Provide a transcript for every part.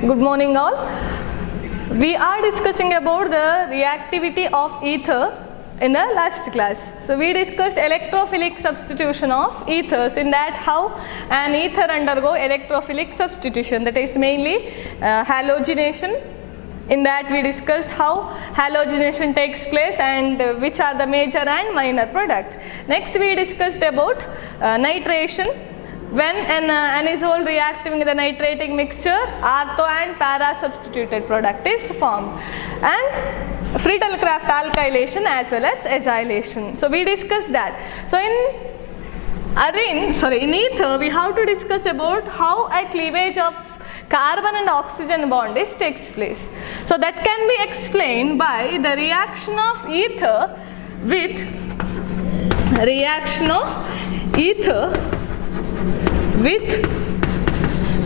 Good morning all. We are discussing about the reactivity of ether in the last class. So we discussed electrophilic substitution of ethers, in that how an ether undergo electrophilic substitution, that is mainly halogenation. In that we discussed how halogenation takes place and which are the major and minor product. Next we discussed about nitration. When an anisole reacting with a nitrating mixture, ortho and para substituted product is formed, and Friedel-Crafts alkylation as well as acylation. So we discussed that. So in ether we have to discuss about how a cleavage of carbon and oxygen bond takes place. So that can be explained by the reaction of ether with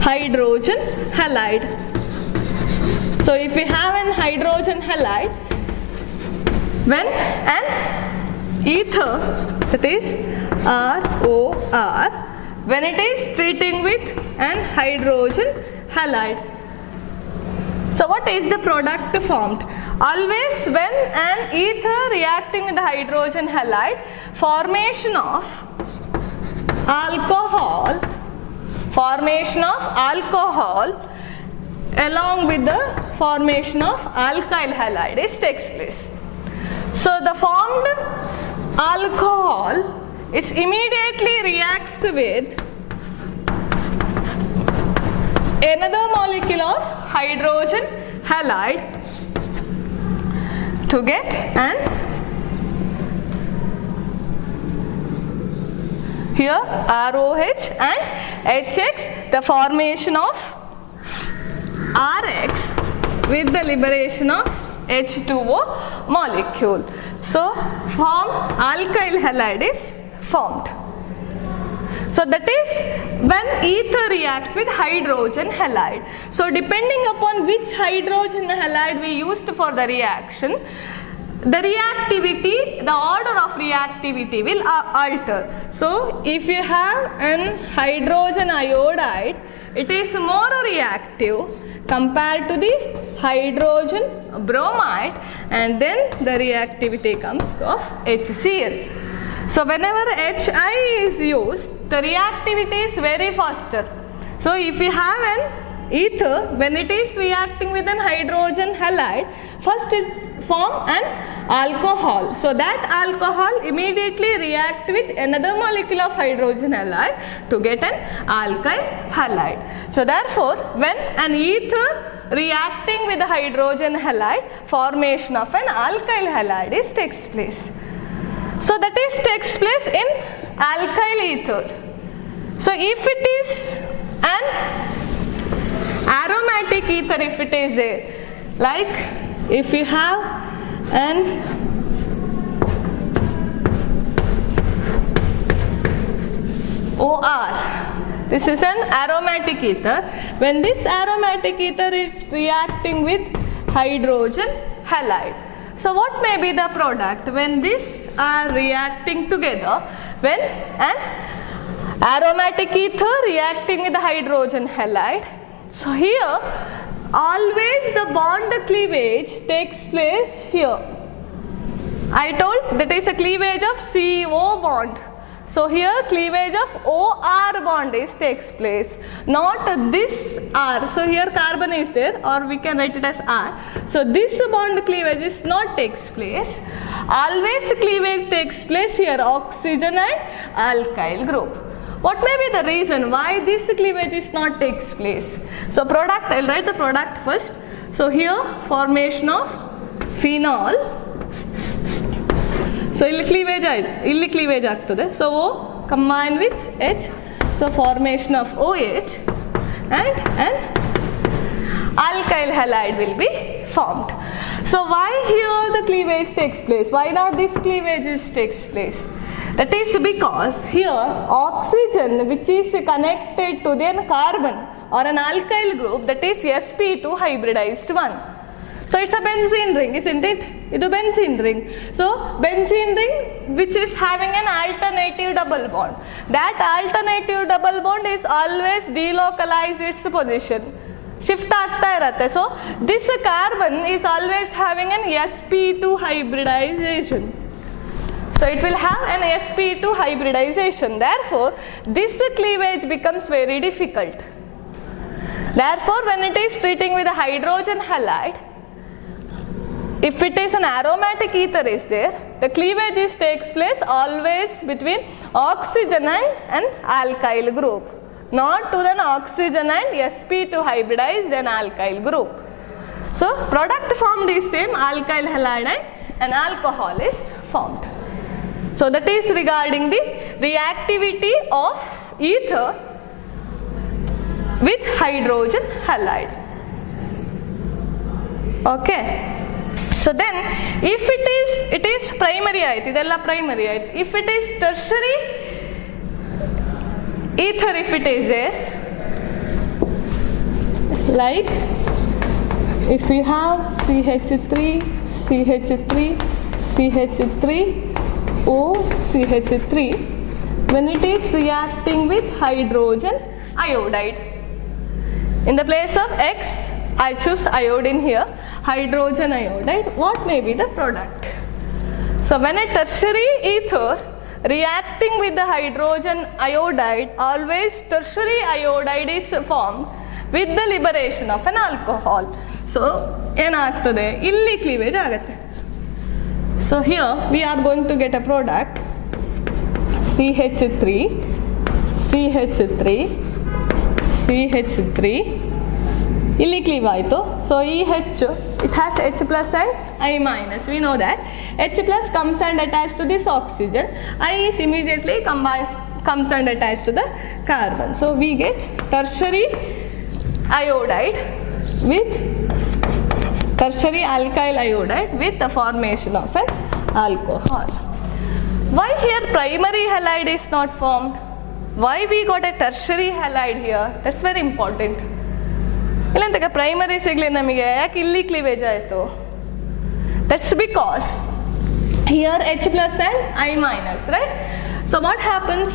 hydrogen halide. So if we have an hydrogen halide, when an ether, that is ROR, when it is treating with an hydrogen halide, so what is the product formed? Always when an ether reacting with the hydrogen halide, formation of alcohol along with the formation of alkyl halide takes place. So the formed alcohol, it immediately reacts with another molecule of hydrogen halide to get an, here ROH and HX, the formation of RX with the liberation of H2O molecule. So alkyl halide is formed. So that is when ether reacts with hydrogen halide. So depending upon which hydrogen halide we used for the reaction, the reactivity, the order of reactivity will alter. So if you have an hydrogen iodide, it is more reactive compared to the hydrogen bromide, and then the reactivity comes of HCl. So whenever HI is used, the reactivity is very faster. So if you have an ether, when it is reacting with an hydrogen halide, first it forms an alcohol. So that alcohol immediately reacts with another molecule of hydrogen halide to get an alkyl halide. So therefore, when an ether reacting with the hydrogen halide, formation of an alkyl halide takes place. So that takes place in alkyl ether. So if it is an aromatic ether, if it is there, like if you have an OR, this is an aromatic ether. When this aromatic ether is reacting with hydrogen halide, so what may be the product when these are reacting together? When an aromatic ether reacting with the hydrogen halide, so here always the bond cleavage takes place here. I told that is a cleavage of CO bond. So here cleavage of OR bond takes place, not this R. So here carbon is there, or we can write it as R. So this bond cleavage is not takes place. Always cleavage takes place here, oxygen and alkyl group. What may be the reason why this cleavage is not takes place? So product, I will write the product first. So here formation of phenol. So ಇಲ್ಲಿ cleavage ಆಗ್ತದೆ. So O combined with H, so formation of OH, and an alkyl halide will be formed. So why here the cleavage takes place? Why not this cleavage takes place? That is because here oxygen, which is connected to the carbon or an alkyl group, that is sp2 hybridized one. So it's a benzene ring, isn't it? It's a benzene ring. So benzene ring which is having an alternative double bond. That alternative double bond is always delocalize its position. Shift ಆಗ್ತಾ ಇರತ್ತೆ. So this carbon is always having N sp2 hybridization. So it will have an sp2 hybridization. Therefore this cleavage becomes very difficult. Therefore when it is treating with a hydrogen halide, if it is an aromatic ether is there, the cleavage takes place always between oxygen and an alkyl group, not to an oxygen and sp2 hybridized an alkyl group. So product formed is same, alkyl halide and an alcohol is formed. So that is regarding the reactivity of ether with hydrogen halide. Okay. So then if it is primary ಆಯ್ತು, ಇದೆಲ್ಲ primary ಆಯ್ತು. If it is tertiary ether, if it is there, like if you have CH3 CH3 CH3 O CH3, when it is reacting with hydrogen iodide, in the place of X I choose iodine here, hydrogen iodide, what may be the product? So when a tertiary ether reacting with the hydrogen iodide, always tertiary iodide is formed with the liberation of an alcohol. So ಏನಾಗ್ತದೆ, ಇಲ್ಲಿ cleavage ಆಗುತ್ತೆ. So here we are going to get a product CH3 CH3 CH3. ಇಲ್ಲಿ cleave ಆಯಿತು. So ಈ H, it has H plus and I minus, we know that. H plus comes and attached to this oxygen, I is immediately comes and attached to the carbon. So we get tertiary iodide with tertiary alkyl iodide with the formation of an alcohol. Why here primary halide is not formed? Why we got a tertiary halide here? That's very important. ಇಲ್ಲಂತಕ್ಕೆ primary ಸಿಗಲಿ ನಮಗೆ, ಯಾಕೆ ಇಲ್ಲಿ cleavage ಆಯಿತು? That's because here H plus and I minus, right? So what happens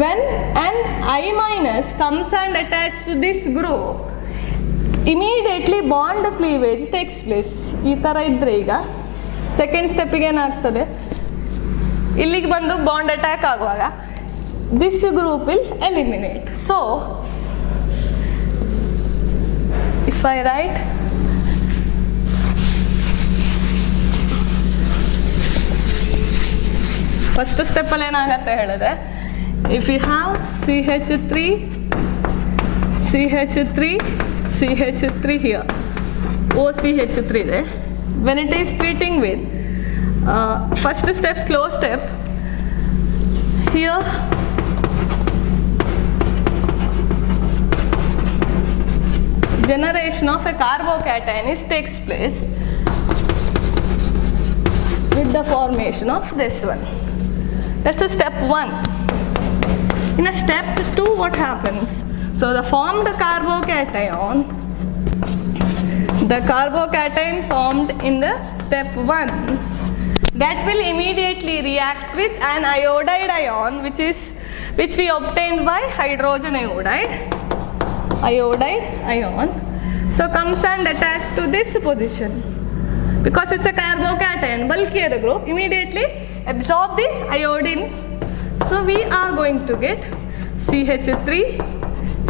when an I minus comes and attached to this group, immediately bond cleavage takes place. ಈ ಥರ ಇದ್ರೆ ಈಗ ಸೆಕೆಂಡ್ ಸ್ಟೆಪ್ಪಿಗೆ ಏನಾಗ್ತದೆ, ಇಲ್ಲಿಗೆ ಬಂದು ಬಾಂಡ್ ಅಟ್ಯಾಕ್ ಆಗುವಾಗ this group will eliminate. So if I write first ಸ್ಟೆಪ್ಪಲ್ಲಿ ಏನಾಗತ್ತೆ ಹೇಳಿದ್ರೆ, if you have CH3 CH3 CH3 here, OCH3 ಇದೆ, when it is treating with first step, slow step, here generation of a carbocation takes place with the formation of this one. That's a step 1. In a step 2, what happens? So the formed carbocation, the carbocation formed in the step 1, that will immediately react with an iodide ion, which we obtained by hydrogen iodide ion. So comes and attached to this position, because it's a carbocation, bulkier group, immediately absorb the iodine. So we are going to get CH3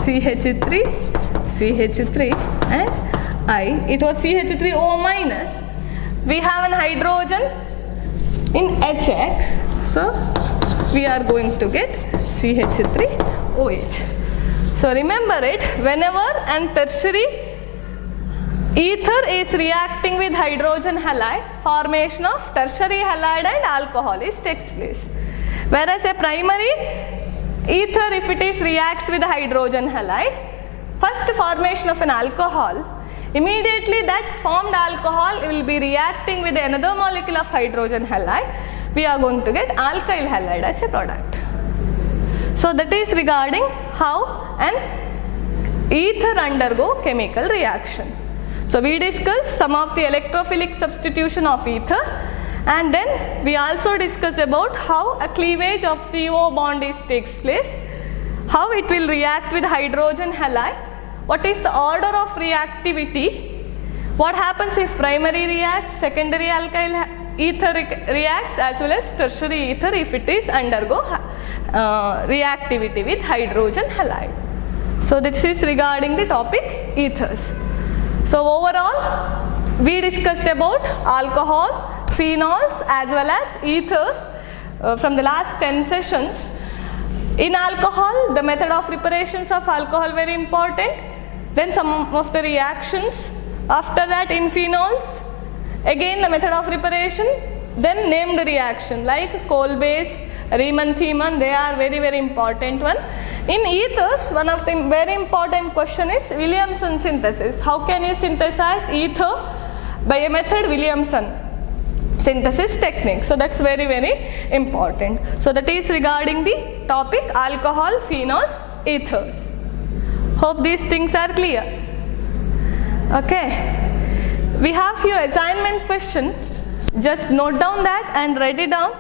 CH3 CH3 and I. It was CH3O minus. We have an hydrogen in HX, so we are going to get CH3OH. So remember it, whenever an tertiary ether is reacting with hydrogen halide, formation of tertiary halide and alcohol takes place. Whereas a primary ether, if it is reacts with hydrogen halide, first formation of an alcohol, immediately that formed alcohol will be reacting with another molecule of hydrogen halide. We are going to get alkyl halide as a product. So that is regarding how an ether undergo chemical reaction. So we discussed some of the electrophilic substitution of ether, and then we also discuss about how a cleavage of CO bond takes place, how it will react with hydrogen halide what is the order of reactivity, what happens if primary reacts, secondary alkyl ether reacts, as well as tertiary ether if it is undergo reactivity with hydrogen halide. So this is regarding the topic ethers. So overall we discussed about alcohol, phenols as well as ethers from the last 10 sessions. In alcohol, the method of preparations of alcohol very important. Then some of the reactions. After that, in phenols, again the method of preparation. Then named reaction like coal-base, Riemann-Thiemann, they are very, very important one. In ethers, one of the very important question is Williamson synthesis. How can you synthesize ether by a method Williamson synthesis technique? So that's very, very important. So that is regarding the topic alcohol, phenols, ethers. Hope these things are clear. Okay. We have few assignment question. Just note down that and write it down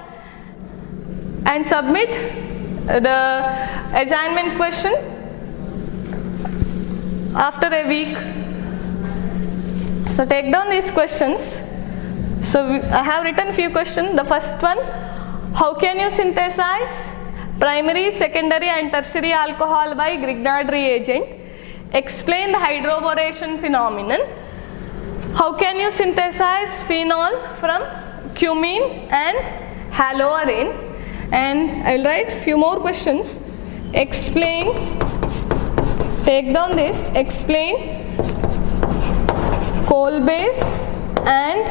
and submit the assignment question after a week. So take down these questions. So I have written few questions. The first one, how can you synthesize primary, secondary and tertiary alcohol by Grignard reagent? Explain the hydroboration phenomenon. How can you synthesize phenol from cumene and haloarine? And I'll write few more questions. Explain, take down this, explain coal base and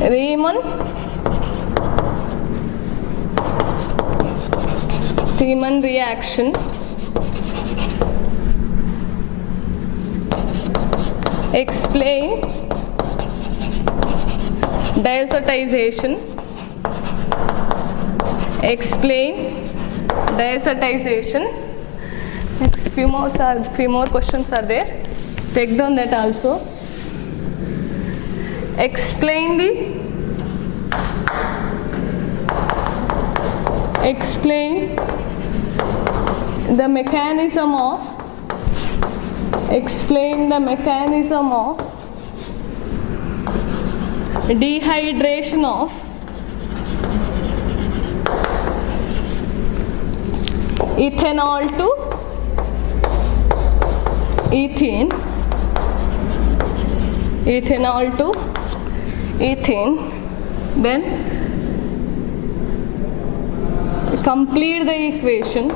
Riemann-Thiemann reaction. Explain diazotization. Explain diazotization. Next few more questions are there. Take down that also. Explain the mechanism of dehydration of ethanol to ethene. Then complete the equation.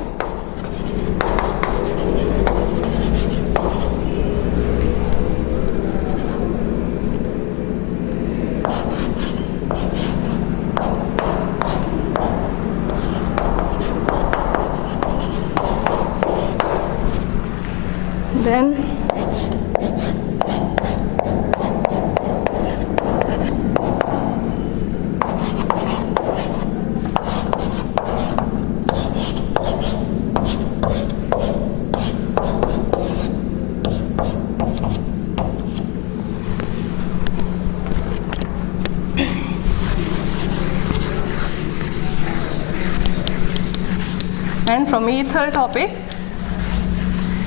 Then from ether topic,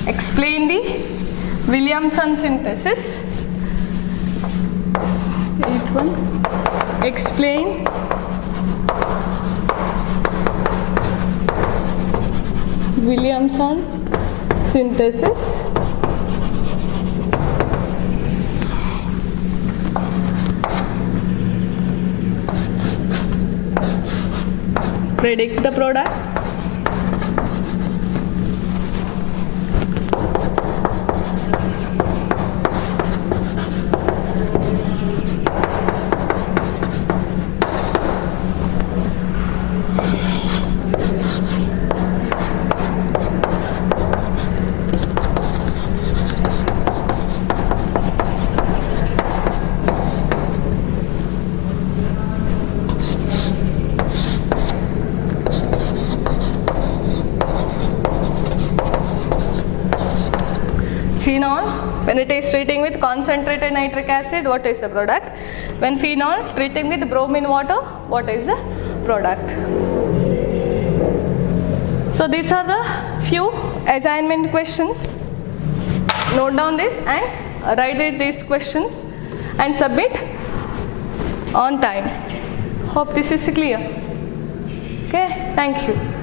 explain the Williamson synthesis. Eighth one, explain Williamson synthesis. Predict the product. Phenol, when it is treating with concentrated nitric acid, what is the product? When phenol treating with bromine water, what is the product? So these are the few assignment questions. Note down this and write it these questions and submit on time. Hope this is clear. Okay, thank you.